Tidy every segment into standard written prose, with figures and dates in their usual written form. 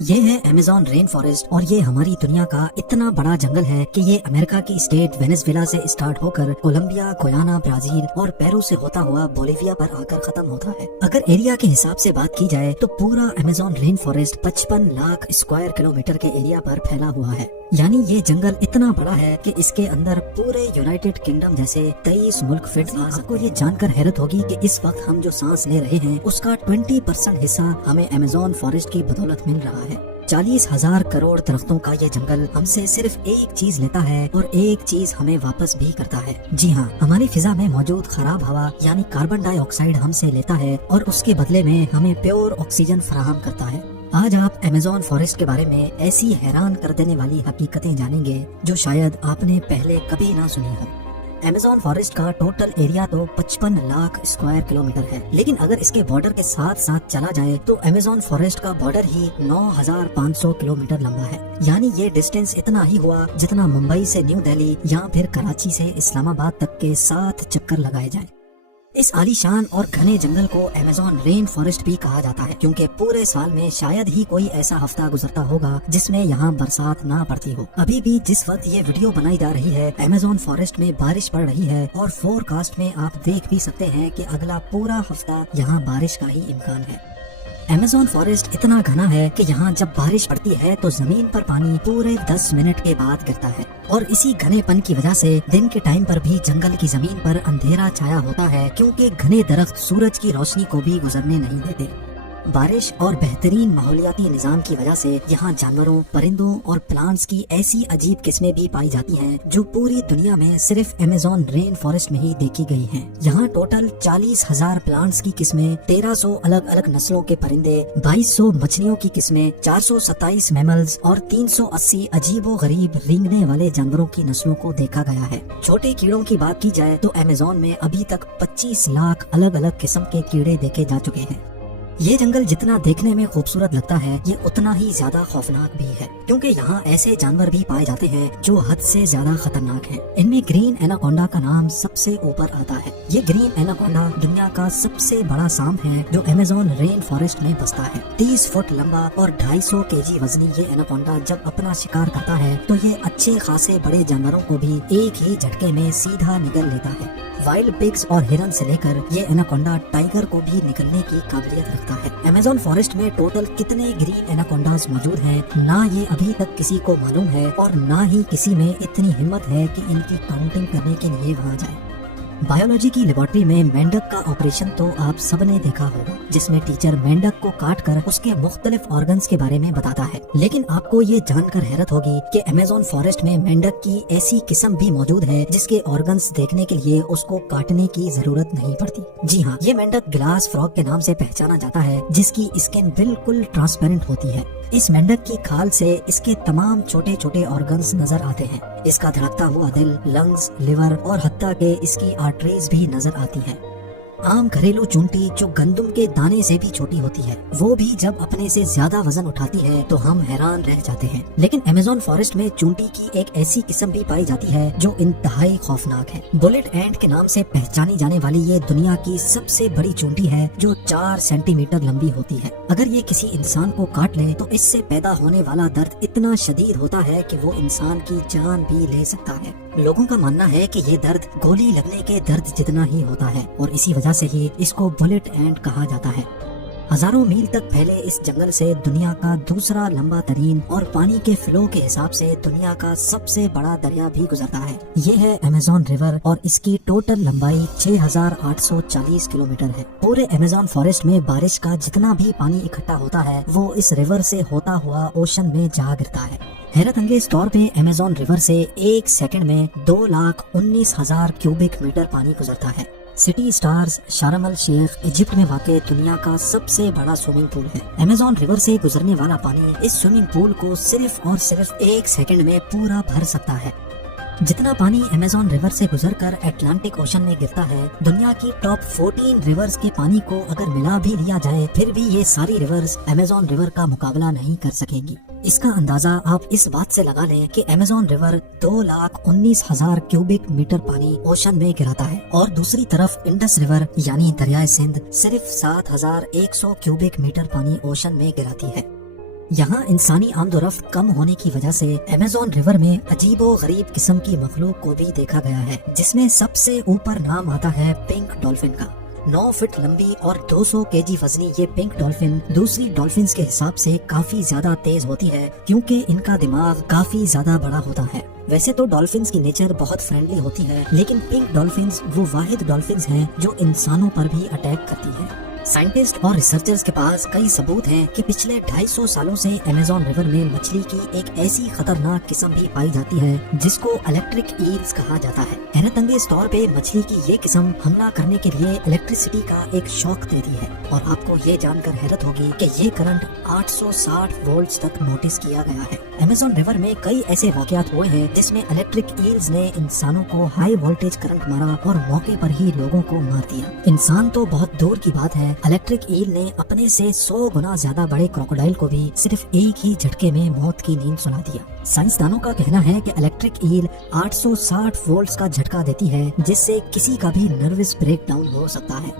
یہ ہے Amazon rain forest और ये हमारी दुनिया का इतना बड़ा जंगल है कि ये अमेरिका की स्टेट वेनेजुएला से स्टार्ट होकर कोलंबिया, गुयाना, ब्राजील और पेरू से होता हुआ बोलिविया पर आकर खत्म होता है। अगर एरिया के हिसाब से बात की जाए तो पूरा Amazon rain forest 55 lakh square kilometre के एरिया पर फैला हुआ है। यानी ये जंगल इतना बड़ा है कि इसके अंदर पूरे यूनाइटेड किंगडम जैसे 23 मुल्क फिट आ सकते। आपको ये जानकर हैरत होगी कि इस वक्त हम जो सांस ले रहे हैं उसका 20% हिस्सा हमें अमेज़न फॉरेस्ट की बदौलत मिल रहा है। 40,000 करोड़ दरख्तों का ये जंगल हमसे सिर्फ एक चीज लेता है और एक चीज हमें वापस भी करता है। जी हाँ, हमारी फिजा में मौजूद खराब हवा यानी कार्बन डाइऑक्साइड हमसे लेता है और उसके बदले में हमें प्योर ऑक्सीजन फराहम करता है। आज आप अमेज़न फॉरेस्ट के बारे में ऐसी हैरान कर देने वाली हकीकतें जानेंगे जो शायद आपने पहले कभी ना सुनी हो। अमेज़न फॉरेस्ट का टोटल एरिया तो 55 लाख स्क्वायर किलोमीटर है, लेकिन अगर इसके बॉर्डर के साथ साथ चला जाए तो अमेज़न फॉरेस्ट का बॉर्डर ही 9,500 किलोमीटर लंबा है। यानी ये डिस्टेंस इतना ही हुआ जितना मुंबई से न्यू दिल्ली या फिर कराची से इस्लामाबाद तक के 7 चक्कर लगाए जाए। इस आलीशान और घने जंगल को अमेज़न रेन फॉरेस्ट भी कहा जाता है क्योंकि पूरे साल में शायद ही कोई ऐसा हफ्ता गुजरता होगा जिसमें यहाँ बरसात ना पड़ती हो। अभी भी जिस वक्त ये वीडियो बनाई जा रही है अमेज़न फॉरेस्ट में बारिश पड़ रही है और फोरकास्ट में आप देख भी सकते हैं कि अगला पूरा हफ्ता यहाँ बारिश का ही इम्कान है। अमेज़न फॉरेस्ट इतना घना है कि यहाँ जब बारिश पड़ती है तो जमीन पर पानी पूरे 10 मिनट के बाद गिरता है और इसी घनेपन की वजह से दिन के टाइम पर भी जंगल की जमीन पर अंधेरा छाया होता है क्योंकि घने दरख्त सूरज की रोशनी को भी गुजरने नहीं देते। बारिश और बेहतरीन माहौलियाती निजाम की वजह से यहाँ जानवरों, परिंदों और प्लांट्स की ऐसी अजीब किस्में भी पाई जाती हैं जो पूरी दुनिया में सिर्फ अमेज़न रेन फॉरेस्ट में ही देखी गई हैं। यहाँ टोटल 40,000 प्लांट्स की किस्में, 1300 अलग अलग नस्लों के परिंदे, 2200 मछलियों की किस्में, 427 मैमल्स और 380 अजीबो गरीब रेंगने वाले जानवरों की नस्लों को देखा गया है। छोटे कीड़ों की बात की जाए तो अमेज़न में अभी तक 25 लाख अलग अलग किस्म के कीड़े देखे जा चुके हैं। ये जंगल जितना देखने में खूबसूरत लगता है ये उतना ही ज्यादा खौफनाक भी है क्योंकि यहाँ ऐसे जानवर भी पाए जाते हैं जो हद से ज्यादा खतरनाक हैं। इनमें ग्रीन एनाकोंडा का नाम सबसे ऊपर आता है। ये ग्रीन एनाकोंडा दुनिया का सबसे बड़ा सांप है जो अमेज़न रेन फॉरेस्ट में बसता है। 30 फुट लंबा और 250 केजी वजनी ये एनाकोंडा जब अपना शिकार करता है तो ये अच्छे खासे बड़े जानवरों को भी एक ही झटके में सीधा निगल लेता है। वाइल्ड पिग्स और हिरन से लेकर ये एनाकोंडा टाइगर को भी निगलने की काबिलियत रखता है। अमेज़न फॉरेस्ट में टोटल कितने ग्रीन एनाकोंडास मौजूद हैं ना ये अभी तक किसी को मालूम है और ना ही किसी में इतनी हिम्मत है कि इनकी काउंटिंग करने के लिए वहाँ जाए। बायोलॉजी की लेबोरेटरी में मेंढक का ऑपरेशन तो आप सबने देखा होगा जिसमें टीचर मेंढक को काट कर उसके मुख्तलिफ ऑर्गन्स के बारे में बताता है, लेकिन आपको ये जानकर हैरत होगी कि अमेज़न फॉरेस्ट में मेंढक की ऐसी किस्म भी मौजूद है जिसके ऑर्गन्स देखने के लिए उसको काटने की जरूरत नहीं पड़ती। जी हाँ, ये मेंढक ग्लास फ्रॉग के नाम से पहचाना जाता है जिसकी स्किन बिल्कुल ट्रांसपेरेंट होती है। इस मेंढक की खाल से इसके तमाम छोटे छोटे ऑर्गन्स नजर आते हैं। इसका धड़कता हुआ दिल, लंग्स, लिवर और हत्ता के इसकी आर्टरीज भी नजर आती हैं। आम घरेलू चूंटी जो गंदम के दाने से भी छोटी होती है वो भी जब अपने से ज्यादा वजन उठाती है तो हम हैरान रह जाते हैं। लेकिन अमेज़न फॉरेस्ट में चूंटी की एक ऐसी किस्म भी पाई जाती है जो इंतहाई खौफनाक है। बुलेट एंट के नाम से पहचानी जाने वाली ये दुनिया की सबसे बड़ी चूंटी है जो 4 सेंटीमीटर लंबी होती है। अगर ये किसी इंसान को काट ले तो इससे पैदा होने वाला दर्द इतना शदीद होता है कि वो इंसान की जान भी ले सकता है। लोगों का मानना है कि ये दर्द गोली लगने के दर्द जितना ही होता है और इसी वजह से ही इसको बुलेट एंट कहा जाता है। हजारों मील तक फैले इस जंगल से दुनिया का दूसरा लंबा तरीन और पानी के फ्लो के हिसाब से दुनिया का सबसे बड़ा दरिया भी गुजरता है। ये है अमेज़न रिवर और इसकी टोटल लंबाई 6,840 किलोमीटर है। पूरे अमेज़न फॉरेस्ट में बारिश का जितना भी पानी इकट्ठा होता है वो इस रिवर से होता हुआ ओशन में जा गिरता है। हैरत अंगेज तौर पे अमेज़न रिवर से एक सेकंड में 2,19,000 क्यूबिक मीटर पानी गुजरता है। सिटी स्टार्स शार्म अल शेख इजिप्ट में वाक़ दुनिया का सबसे बड़ा स्विमिंग पूल है। अमेज़न रिवर से गुजरने वाला पानी इस स्विमिंग पूल को सिर्फ और सिर्फ एक सेकंड में पूरा भर सकता है। जितना पानी अमेज़न रिवर से गुजरकर अटलांटिक ओशन में गिरता है दुनिया की टॉप 14 रिवर्स के पानी को अगर मिला भी लिया जाए फिर भी ये सारी रिवर्स अमेज़न रिवर का मुकाबला नहीं कर सकेंगी। इसका अंदाजा आप इस बात से लगा लें कि अमेज़न रिवर 2,19,000 क्यूबिक मीटर पानी ओशन में गिराता है और दूसरी तरफ इंडस रिवर यानी दरियाए सिंध सिर्फ 7,100 क्यूबिक मीटर पानी ओशन में गिराती है। यहाँ इंसानी आमद و रफ्त कम होने की वजह से अमेज़न रिवर में अजीबो गरीब किस्म की मखलूक को भी देखा गया है, जिसमें सबसे ऊपर नाम आता है पिंक डॉल्फिन का। 9 फीट लंबी और 200 केजी वजनी ये पिंक डॉल्फिन दूसरी डॉल्फिन्स के हिसाब से काफी ज्यादा तेज होती है, क्योंकि इनका दिमाग काफी ज्यादा बड़ा होता है। वैसे तो डॉल्फिन्स की नेचर बहुत फ्रेंडली होती है, लेकिन पिंक डॉल्फिन्स वो वाहिद डॉल्फिन्स हैं जो इंसानों पर भी अटैक करती है। साइंटिस्ट और रिसर्चर्स के पास कई सबूत हैं कि पिछले 250 सालों से अमेज़न रिवर में मछली की एक ऐसी खतरनाक किस्म भी पाई जाती है जिसको इलेक्ट्रिक ईल्स कहा जाता है। हैरत अंगेज तौर पे मछली की ये किस्म हमला करने के लिए इलेक्ट्रिसिटी का एक शॉक देती है, और आपको ये जानकर हैरत होगी कि ये करंट 860 वोल्ट्स तक नोटिस किया गया है। अमेज़न रिवर में कई ऐसे वाकयात हुए हैं जिसमें इलेक्ट्रिक ईल्स ने इंसानों को हाई वोल्टेज करंट मारा और मौके पर ही लोगों को मार दिया। इंसान तो बहुत दूर की बात है, इलेक्ट्रिक ईल ने अपने से 100 गुना ज्यादा बड़े क्रोकोडाइल को भी सिर्फ एक ही झटके में मौत की नींद सुला दिया। साइंसदानों का कहना है कि इलेक्ट्रिक ईल 860 वोल्ट्स का झटका देती है, जिससे किसी का भी नर्वस ब्रेकडाउन हो सकता है।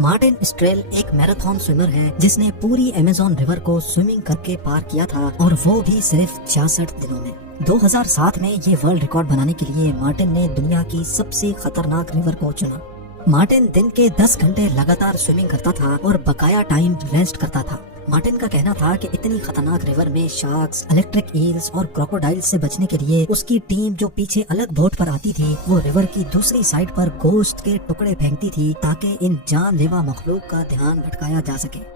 मार्टिन स्ट्रेल एक मैराथन स्विमर है जिसने पूरी अमेज़न रिवर को स्विमिंग करके पार किया था, और वो भी सिर्फ 66 दिनों में। 2007 में ये वर्ल्ड रिकॉर्ड बनाने के लिए मार्टिन ने दुनिया की सबसे खतरनाक रिवर को चुना। मार्टिन दिन के 10 घंटे लगातार स्विमिंग करता था और बकाया टाइम रेस्ट करता था। मार्टिन का कहना था कि इतनी खतरनाक रिवर में शार्क्स, इलेक्ट्रिक ईल्स और क्रोकोडाइल्स से बचने के लिए उसकी टीम जो पीछे अलग बोट पर आती थी, वो रिवर की दूसरी साइड पर गोश्त के टुकड़े फेंकती थी ताकि इन जानलेवा मखलूक का ध्यान भटकाया जा सके।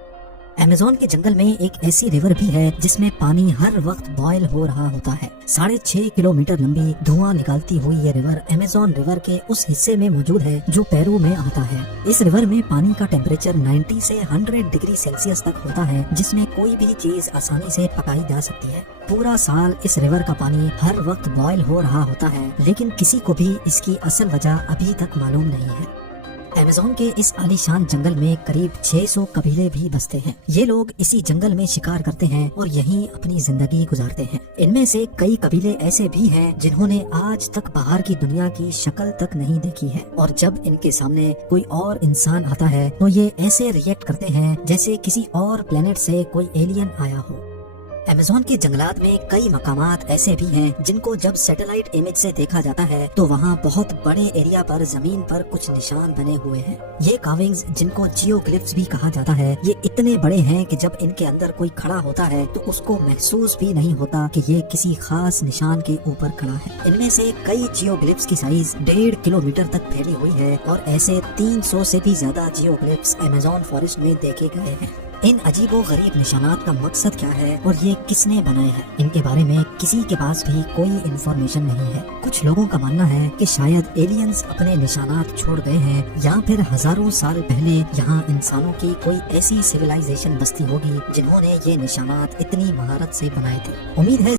अमेज़न के जंगल में एक ऐसी रिवर भी है जिसमें पानी हर वक्त बॉयल हो रहा होता है। 6.5 किलोमीटर लंबी धुआं निकालती हुई ये रिवर अमेज़न रिवर के उस हिस्से में मौजूद है जो पेरू में आता है। इस रिवर में पानी का टेम्परेचर 90 से 100 डिग्री सेल्सियस तक होता है, जिसमें कोई भी चीज आसानी से पकाई जा सकती है। पूरा साल इस रिवर का पानी हर वक्त बॉयल हो रहा होता है, लेकिन किसी को भी इसकी असल वजह अभी तक मालूम नहीं है। अमेज़न के इस आलीशान जंगल में करीब 600 कबीले भी बसते हैं। ये लोग इसी जंगल में शिकार करते हैं और यहीं अपनी जिंदगी गुजारते हैं। इनमें से कई कबीले ऐसे भी हैं जिन्होंने आज तक बाहर की दुनिया की शक्ल तक नहीं देखी है, और जब इनके सामने कोई और इंसान आता है तो ये ऐसे रिएक्ट करते हैं जैसे किसी और प्लेनेट से कोई एलियन आया हो। अमेज़न के जंगलात में कई मकामात ऐसे भी हैं जिनको जब सैटेलाइट इमेज से देखा जाता है तो वहाँ बहुत बड़े एरिया पर जमीन पर कुछ निशान बने हुए हैं। ये कार्विंग्स, जिनको जियोग्लिफ्स भी कहा जाता है, ये इतने बड़े हैं कि जब इनके अंदर कोई खड़ा होता है तो उसको महसूस भी नहीं होता कि ये किसी खास निशान के ऊपर खड़ा है। इनमें से कई जियोग्लिफ्स की साइज 1.5 किलोमीटर तक फैली हुई है, और ऐसे 300 से भी ज्यादा जियोग्लिफ्स अमेज़न फॉरेस्ट में देखे गए हैं। इन अजीबो गरीब निशानात का मकसद क्या है और ये किसने बनाए हैं, इनके बारे में किसी के पास भी कोई इन्फॉर्मेशन नहीं है। कुछ लोगों का मानना है कि शायद एलियंस अपने निशानात छोड़ गए हैं, या फिर हजारों साल पहले यहाँ इंसानों की कोई ऐसी सिविलाइजेशन बसती होगी जिन्होंने ये निशानात इतनी महारत से बनाए थे। उम्मीद है